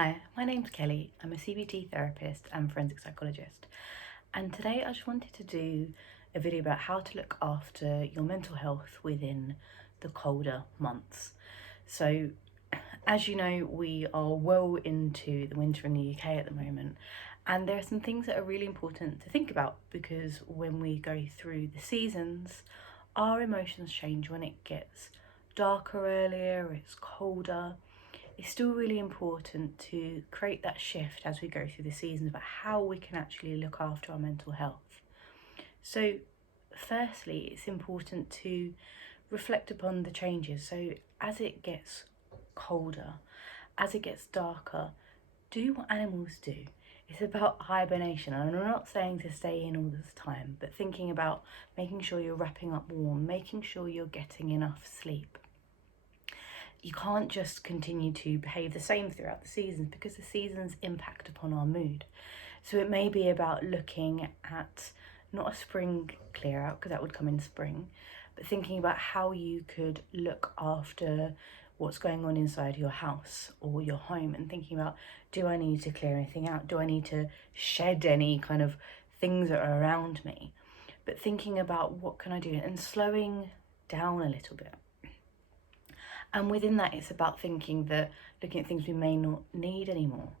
Hi, my name's Kelly. I'm a CBT therapist and forensic psychologist. And today I just wanted to do a video about how to look after your mental health within the colder months. So, as you know, we are well into the winter in the UK at the moment, and there are some things that are really important to think about because when we go through the seasons, our emotions change when it gets darker earlier, it's colder. It's still really important to create that shift as we go through the seasons about how we can actually look after our mental health. So firstly, it's important to reflect upon the changes. So as it gets colder, as it gets darker, do what animals do. It's about hibernation, and I'm not saying to stay in all this time, but thinking about making sure you're wrapping up warm, making sure you're getting enough sleep. You can't just continue to behave the same throughout the seasons because the seasons impact upon our mood. So it may be about looking at not a spring clear out, because that would come in spring, but thinking about how you could look after what's going on inside your house or your home, and thinking about, do I need to clear anything out? Do I need to shed any kind of things that are around me? But thinking about what can I do and slowing down a little bit. And within that, it's about looking at things we may not need anymore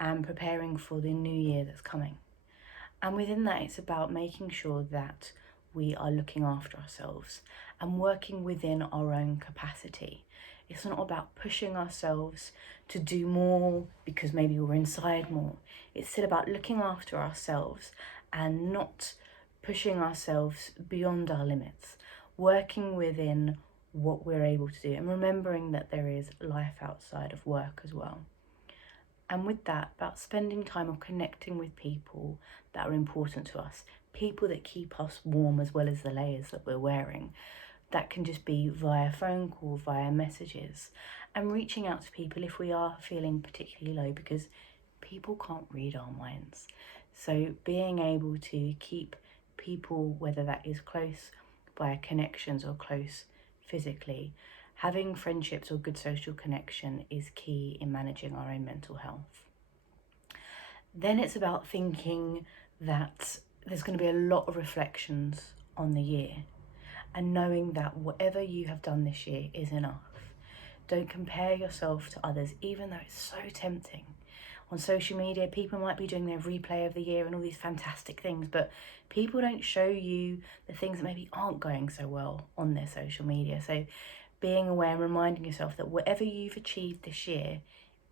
and preparing for the new year that's coming. And within that, it's about making sure that we are looking after ourselves and working within our own capacity. It's not about pushing ourselves to do more because maybe we're inside more. It's still about looking after ourselves and not pushing ourselves beyond our limits, working within what we're able to do and remembering that there is life outside of work as well. And with that, about spending time or connecting with people that are important to us, people that keep us warm as well as the layers that we're wearing. That can just be via phone call, via messages, and reaching out to people if we are feeling particularly low, because people can't read our minds. So being able to keep people, whether that is close via connections or close physically, having friendships or good social connection is key in managing our own mental health. Then it's about thinking that there's going to be a lot of reflections on the year and knowing that whatever you have done this year is enough. Don't compare yourself to others, even though it's so tempting. On social media, people might be doing their replay of the year and all these fantastic things, but people don't show you the things that maybe aren't going so well on their social media. So being aware and reminding yourself that whatever you've achieved this year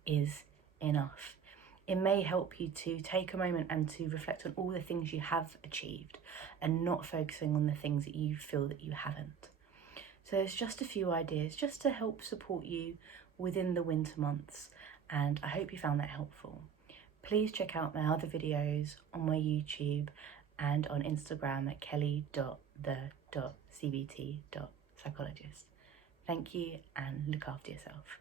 is enough. It may help you to take a moment and to reflect on all the things you have achieved and not focusing on the things that you feel that you haven't. So there's just a few ideas just to help support you within the winter months, and I hope you found that helpful. Please check out my other videos on my YouTube and on Instagram at kelly.the.cbt.psychologist. Thank you, and look after yourself.